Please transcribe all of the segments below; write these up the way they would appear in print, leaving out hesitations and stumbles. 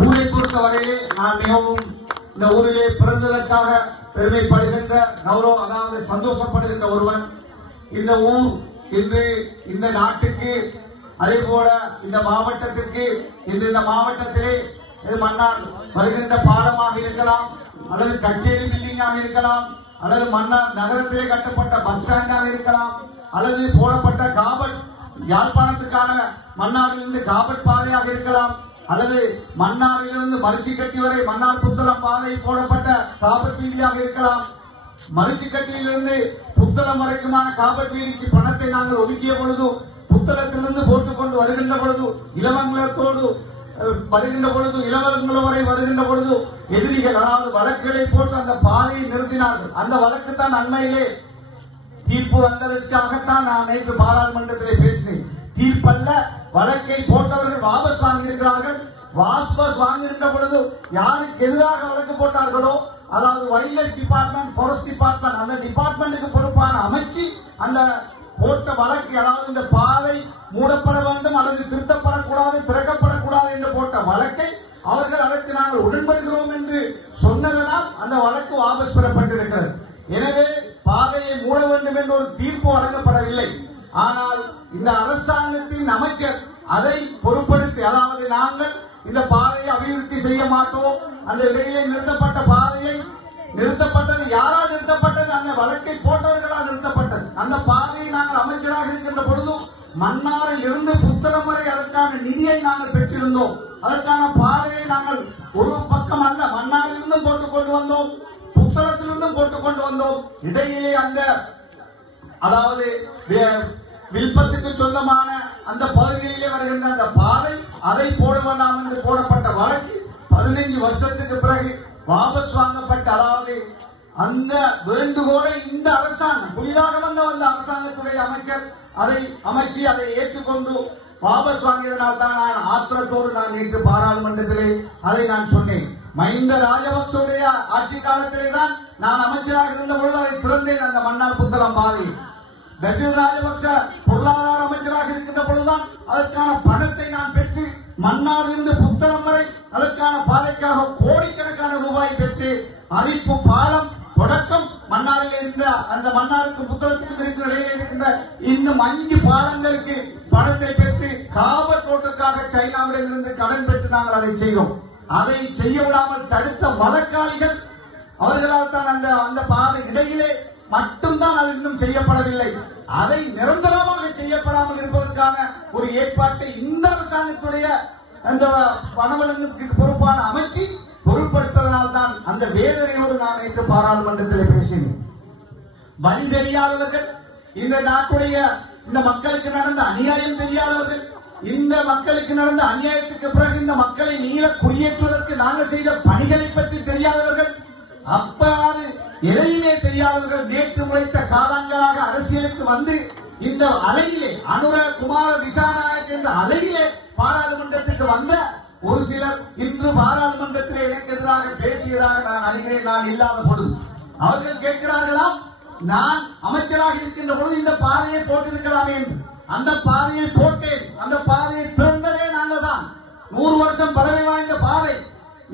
ஊரை பொறுத்தவரையிலே நான் மிகவும் இந்த ஊரிலே பிறந்ததற்காக பெருமைப்படுகின்ற கௌரவம், அதாவது சந்தோஷப்படுகின்ற ஒருவன். இந்த ஊர் இன்று இந்த நாட்டுக்கு, அதே போல இந்த மாவட்டத்திற்கு, இன்று இந்த மாவட்டத்திலே மன்னார் வருகின்ற பாலமாக இருக்கலாம், அல்லது கச்சேரி பில்டிங்காக இருக்கலாம், அல்லது மன்னார் நகரத்திலே கட்டப்பட்ட பஸ் ஸ்டாண்டாக இருக்கலாம், அல்லது போடப்பட்ட காபட், யாழ்ப்பாணத்துக்கான மன்னாரிலிருந்து காபட் பாதையாக இருக்கலாம், அல்லது மன்னாரிலிருந்து மரிச்சிக்கட்டி வரை மன்னார் புத்தளம் பாதை போடப்பட்ட காபட் வீதியாக இருக்கலாம். மரிச்சிக்கட்டியிலிருந்து புத்தளம் வரைக்குமான காபட் வீதிக்கு பணத்தை நாங்கள் ஒதுக்கிய பொழுது, புத்தளத்திலிருந்து போட்டுக்கொண்டு வருகின்ற பொழுது, இளவங்கலத்தோடு வருகின்ற பொழுது, இளவரங்குளம் வரை வருகின்ற பொழுது எதிரிகள், அதாவது வழக்குகளை போட்டு அந்த பாதையை நிறுத்தினார்கள். அந்த வழக்கு தான் அண்மையிலே தீர்ப்பு வந்ததற்காகத்தான் நான் நேற்று பாராளுமன்றத்திலே பேசினேன். தீர்ப்பல்ல, வழக்கை போட்டவர்கள் வாபஸ் வாங்கியிருக்கிறார்கள். வாபஸ் வாங்குகின்ற பொழுது யாருக்கு எதிராக வழக்கு போட்டார்களோ, அதாவது wild life department, forest department, அந்த டிபார்ட்மெண்ட்டுக்கு பொறுப்பான அமைச்சு அந்த போட்ட வழக்கு, அதாவது இந்த பாதை மூடப்பட வேண்டும் அல்லது திருத்தப்படக்கூடாது, திறக்கப்படக்கூடாது என்று போட்ட வழக்கை அவர்கள் அதற்கு நாங்கள் உடன்படுகிறோம் என்று சொன்னதனால் அந்த வழக்கு வாபஸ் பெறப்பட்டிருக்கிறது. எனவே பாதையை மூட வேண்டும் என்ற ஒரு தீர்ப்பு வழங்கப்படவில்லை. ஆனால் இந்த அரசாங்கத்தின் அமைச்சர் அதை பொறுப்படுத்தி, அதாவது நாங்கள் இந்த பாதையை அபிவிருத்தி செய்ய மாட்டோம், அந்த இடையிலே நிறுத்தப்பட்ட பாதையை, நிறுத்தப்பட்டது யாரால் நிறுத்தப்பட்டது? அந்த வழக்கை போட்டவர்களால் நிறுத்தப்பட்டது. அந்த பாதையை நாங்கள் அமைச்சராக இருக்கின்ற பொழுது மன்னாரில் இருந்து புத்தளம் வரை அதற்கான நிதியை நாங்கள் பெற்றிருந்தோம். அதற்கான பாதையை நாங்கள் ஒரு பக்கம் அல்ல, மன்னாரில் இருந்தும் போட்டுக் கொண்டு வந்தோம், புத்தளத்திலிருந்தும் போட்டுக் கொண்டு வந்தோம். இடையிலே அந்த, அதாவது வில்பத்துக்கு சொந்தமான அந்த பகுதியிலே வருகின்ற அந்த பாதை, அதை போட வேண்டாம் என்று போடப்பட்ட வழக்கு 15 வருஷத்துக்கு பிறகு வாபஸ் வாங்கப்பட்ட, அதாவது அந்த வேண்டுகோளை இந்த அரசாங்கம், புதிதாக வந்த அரசாங்கத்துடைய அமைச்சர் அதை அமைச்சு அதை ஏற்றுக்கொண்டு வாபஸ் வாங்கியதனால் தான் நான் ஆத்திரத்தோடு நான் நேற்று பாராளுமன்றத்திலே அதை நான் சொன்னேன். மஹிந்த ராஜபக்சவுடைய ஆட்சி காலத்திலே தான் நான் அமைச்சராக இருந்த பொழுது அதை திறந்தேன், அந்த மன்னார் புத்தளம் பாதை. பசில் ராஜபக்ச பொருளாதார அமைச்சராக இருக்கின்ற பொழுதுதான் அதற்கான பணத்தை நான் பெற்று மன்னாரிலிருந்து புத்தளம் வரை அதற்கான பாதைக்காக கோடிக்கணக்கான ரூபாய் பெற்று அரிப்பு பாலம் தொடக்கம் மன்னாரில் இருந்த அந்த மன்னாருக்கு புத்தளத்துக்கும் இருக்கிற இடையிலே இருக்கின்ற இன்னும் 5 பாலங்களுக்கு பணத்தை பெற்று காபட் ரோட்டிற்காக சைனாவிடம் இருந்து கடன் பெற்று நாங்கள் அதை செய்தோம். அதை செய்ய விடாமல் தடுத்த வழக்காளிகள் அவர்களால் தான் அந்த பாதை இடையிலே மட்டும்தான் அது இன்னும் செய்யப்படவில்லை. அதை நிரந்தரமாக செய்யப்படாமல் இருப்பதற்கான ஒரு ஏற்பாட்டை இந்த அரசாங்கத்துடைய அந்த வனவளங்களுக்கு பொறுப்பான அமைச்சு பொருட்படுத்ததனால் தான் அந்த வேதனையோடு நான் நேற்று பாராளுமன்றத்தில் பேசினேன். வழி தெரியாதவர்கள், இந்த நாட்டுடைய இந்த மக்களுக்கு நடந்த அநியாயம் தெரியாதவர்கள், இந்த மக்களுக்கு நடந்த அநியாயத்துக்கு பிறகு இந்த மக்களை மீள குடியேற்றுவதற்கு நாங்கள் செய்த பணிகளை பற்றி தெரியாதவர்கள், அப்பாறு எதையுமே தெரியாதவர்கள், நேற்று முளைத்த காலங்களாக அரசியலுக்கு வந்து இந்த அலையிலே அனுர குமார திசாநாயக் என்ற அலையிலே பாராளுமன்றத்துக்கு வந்த ஒரு சிலர் இன்று பாராளுமன்றத்தில் எனக்கு எதிராக பேசியதாக நான் அறிகிறேன். நான் இல்லாத பொழுது அவர்கள் கேட்கிறார்களாம், நான் அமைச்சராக இருக்கின்ற பொழுது இந்த பாதையை போட்டிருக்கலாமே என்று. அந்த பாதையை போட்டேன், அந்த பாதையை திறந்ததே நாங்கள் தான். 100 வருஷம் பழமை வாய்ந்த பாதை.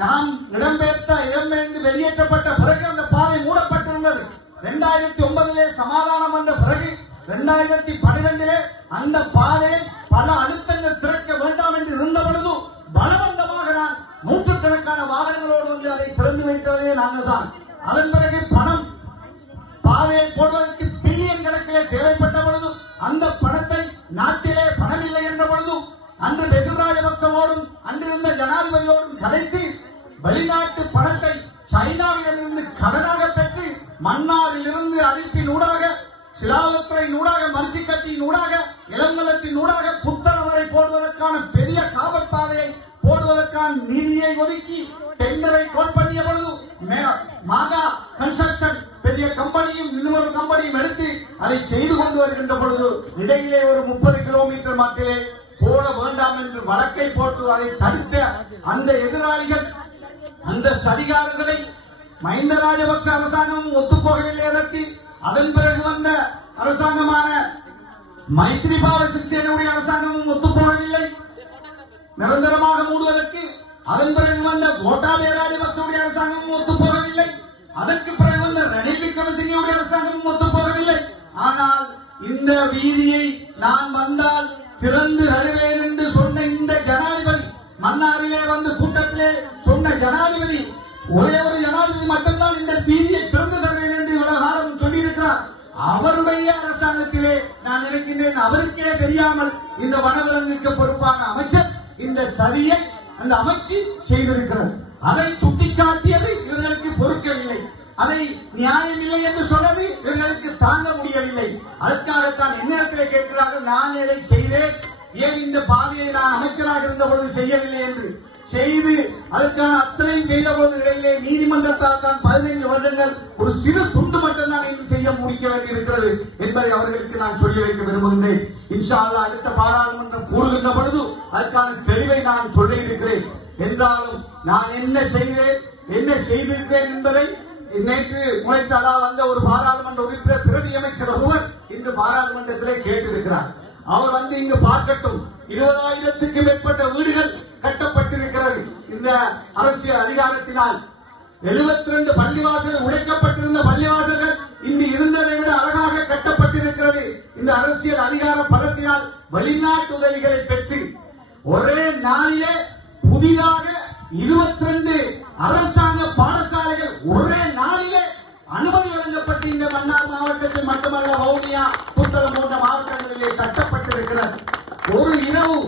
நாம் இடம்பெயர்த்த இடம்பெயர்ந்து வெளியேற்றப்பட்ட பிறகு அந்த பாதை மூடப்பட்டிருந்தது. 2009 சமாதானம் வந்த பிறகு 2012 அந்த பாதையை பல அழுத்தங்கள் திறக்க வேண்டாம் என்று இருந்த பொழுது பலவந்தமாக நான் நூற்றுக்கணக்கான வாகனங்களோடு வந்து அதை திறந்து வைத்தவரே நாங்கள் தான். அதன் பிறகு பணம் பாதையை போடுவதற்கு பில்லியன் கணக்கிலே தேவைப்பட்ட பொழுது அந்த பணத்தை நாட்டிலே பணம் இல்லை என்ற பொழுது அன்று பசில் ராஜபக்சவோடும் அன்றிருந்த ஜனாதிபதியோடும் கலைத்து வெளிநாட்டு பணத்தை சைனாவிலிருந்து கடனாக பெற்று மன்னாரில் இருந்து அறிப்பின் ஊடாக, சிலாவத்துறையின் ஊடாக, மரிச்சிக்கட்டியின் ஊடாக, இளங்கலத்தின் ஊடாக புத்தளம் வரை போடுவதற்கான பெரிய காவல் பாதையை போடுவதற்கான நிதியை ஒதுக்கி டெண்டரை கோல் பண்ணிய பொழுது மாகா கன்ஸ்ட்ரக்ஷன் பெரிய கம்பெனியும் இன்னொரு கம்பெனியும் எடுத்து அதை செய்து கொண்டு வருகின்ற பொழுது இடையிலே ஒரு 30 கிலோமீட்டர் மக்களே போட வேண்டாம் என்று வழக்கை போட்டு அதை தடுத்த அந்த எதிராளிகள், அந்த சதிகாரர்களை மஹிந்த ராஜபக்ச அரசாங்கம் ஒத்துப்போகவில்லை. அதற்கு அதன் பிறகு வந்த அரசாங்கமான மைத்ரிபால சிறிசேனவுடைய அரசாங்கமும் ஒத்துப்போகவில்லை. நிரந்தரமாக மூடுவதற்கு அதன் பிறகு வந்த கோட்டாபய ராஜபக்சவுடைய அரசாங்கமும் ஒத்து போகவில்லை. அதற்கு பிறகு வந்த ரணில் விக்ரமசிங்கவுடைய அரசாங்கமும் ஒத்து போகவில்லை. ஆனால் இந்த வீதியை நான் வந்தால் திறந்து தருவேன் என்று சொன்ன இந்த ஜனாதிபதி, மன்னாரிலே வந்து கூட்டத்திலே சொன்ன ஜனாதிபதி, ஒரே ஒரு ஜனாதிபதி மட்டும்தான் இந்த வீதியை திறந்து தருவேன் என்று இவ்வளவு காலம் சொல்லியிருக்கிறார். அவருடைய அரசாங்கத்திலே நான் நினைக்கின்றேன் அவருக்கே தெரியாமல் இந்த வனவிலங்குக்கு பொறுப்பான அமைச்சர் இந்த சதியை அந்த அமைச்சு செய்திருக்கிறது. அதை சுட்டிக்காட்டியது இவர்களுக்கு பொறுக்கவில்லை. அதை நியாயம் இல்லை என்று சொன்னது இவர்களுக்கு தாங்க முடியவில்லை. அதற்காகத்தான் என்னிடத்திலே கேட்கிறார்கள், நான் எதை செய்தேன், ஏன் இந்த பாதையை நான் அமைச்சராக இருந்த பொழுது செய்யவில்லை என்று. செய்து அதற்கான அத்தனையும் செய்த போது இடையிலே நீதிமன்றத்தால் தான் 15 வருடங்கள் ஒரு சிறு துண்டு மட்டும்தான் இன்னும் செய்ய முடிக்க வேண்டியிருக்கிறது என்பதை அவர்களுக்கு நான் சொல்லி வைக்க விரும்புகின்றேன். இன்ஷா அல்லாஹ் அடுத்த பாராளுமன்றம் கூடுகின்ற பொழுது அதற்கான தெளிவை நான் சொல்லி இருக்கிறேன். என்றாலும் நான் என்ன செய்தேன், என்ன செய்திருக்கிறேன் என்பதை நேற்று முளைத்தலா வந்த ஒரு பாராளுமன்ற உறுப்பினர் பிரதி அமைச்சர் ஒருவர் இன்று பாராளுமன்றத்திலே கேட்டிருக்கிறார். அவர் வந்து இங்கு பார்க்கட்டும், 20,000க்கும் மேற்பட்ட வீடுகள் கட்டப்பட்டிருக்கிறது இந்த அரசியல் அதிகாரத்தினால். 72 பள்ளிவாசல் உடைக்கப்பட்டிருந்த பள்ளிவாசல்கள் இங்கு இருந்ததை விட அழகாக கட்டப்பட்டிருக்கிறது இந்த அரசியல் அதிகார பலத்தினால். வெளிநாட்டு உதவிகளை பெற்று ஒரே நாளிலே புதிதாக 22 அரசாங்க பாடசாலைகள் ஒரே நாளிலே அனுமதி வழங்கப்பட்டு இந்த மன்னார் மாவட்டத்தில் மட்டுமல்ல வவுனியா, புத்தளம் போன்ற மாவட்டங்களிலே கட்டப்பட்டிருக்கிறது. ஒரு இரவு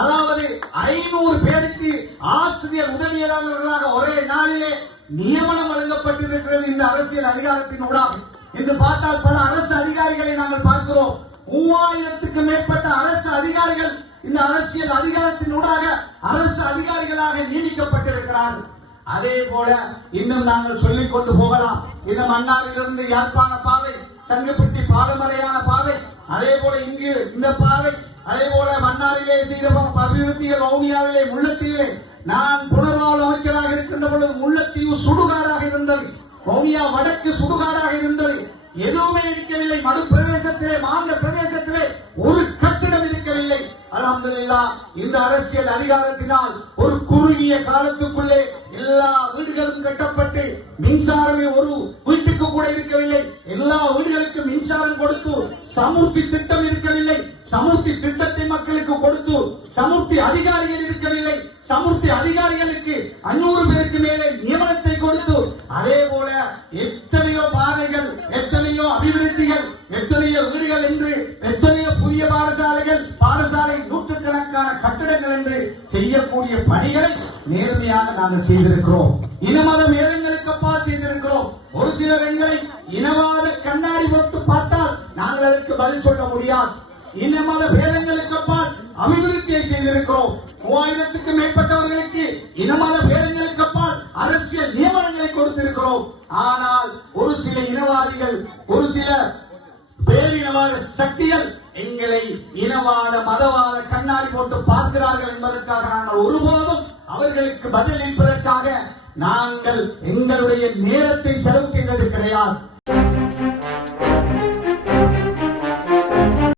அதாவது 500 பேருக்கு ஆசிரியர் உதவியாளர்களாக ஒரே நாளிலே நியமனம் வழங்கப்பட்டிருக்கிறது இந்த அரசியல் அதிகாரத்தின் ஊடாக. என்று பார்த்தால் பல அரசு அதிகாரிகளை நாங்கள் பார்க்கிறோம். 3000க்கும் மேற்பட்ட அரசு அதிகாரிகள் இந்த அரசியல் அதிகாரத்தின் ஊடாக அரசு அதிகாரிகளாக நியமிக்கப்பட்டிருக்கிறார்கள். அதே போல இன்னும் நாங்கள் சொல்லிக் கொண்டு போகலாம். இந்த மன்னாரிலிருந்து யாழ்ப்பாண பாதை, சங்குப்பட்டி பாலமறையான பாதை, அதே போல இங்கு இந்த பாதை, அதே போல மன்னாரிலே செய்த அபிவிருத்திகள், வவுனியாவிலே முல்லைத்தீவிலே நான் புனர்வாழ்வு அமைச்சராக இருக்கின்ற பொழுது முல்லைத்தீவு சுடுகாடாக இருந்தது, வவுனியா வடக்கு சுடுகாடாக இருந்தது. எதுவுமே இருக்கவில்லை. மடு பிரதேசத்திலே, மாந்த பிரதேசத்திலே ஒரு கட்டிடம் இருக்கவில்லை. அல்ஹம்துலில்லாஹ் இந்த அரசியல் அதிகாரத்தினால் ஒரு குறுகிய காலத்துக்குள்ளே எல்லா வீடுகளும் கட்டப்பட்டு மின்சாரமே ஒரு வீட்டுக்கு கூட இருக்கவில்லை. எல்லா வீடுகளுக்கும் மின்சாரம் கொடுத்து சமுர்த்தி திட்டம் இருக்கவில்லை. சமுர்த்தி திட்டத்தை மக்களுக்கு கொடுத்து சமுர்த்தி அதிகாரிகள் இருக்கவில்லை. சமுர்த்தி அதிகாரிகளுக்கு 500 பேருக்கு மேலே நியமனத்தை கொடுத்து அதே போல எத்தனையோ பாதைகள், எத்தனையோ அபிவிருத்திகள், எத்தனையோ வீடுகள் என்று எத்தனையோ புதிய பாடசாலைகள், பாடசாலை நூற்றுக்கணக்கான கட்டிடங்கள் என்று செய்யக்கூடிய பணிகளை நேர்மையாக நாங்கள் செய்திருக்கிறோம். இனமத வேதங்களுக்கு அப்பால் செய்திருக்கிறோம். ஒரு சிலர் எங்களை இனவாத கண்ணாடி போட்டு பார்த்தால் நாங்கள் அதற்கு பதில் சொல்ல முடியாது. இனமத பேதங்களுக்கு அப்பால் அபிவிருத்தியை செய்திருக்கிறோம். 3000க்கும் மேற்பட்டவர்களுக்கு இனமத பேதங்களுக்கு அப்பால் அரசியல் நியமனங்களை கொடுத்திருக்கிறோம். ஆனால் ஒரு சில இனவாதிகள், ஒரு சில பேரினவாத சக்திகள் எங்களை இனவாத மதவாத கண்ணாடி போட்டு பார்க்கிறார்கள் என்பதற்காக நாங்கள் ஒருபோதும் அவர்களுக்கு பதிலளிப்பதற்காக நாங்கள் எங்களுடைய நேரத்தை செலவு செய்தது கிடையாது.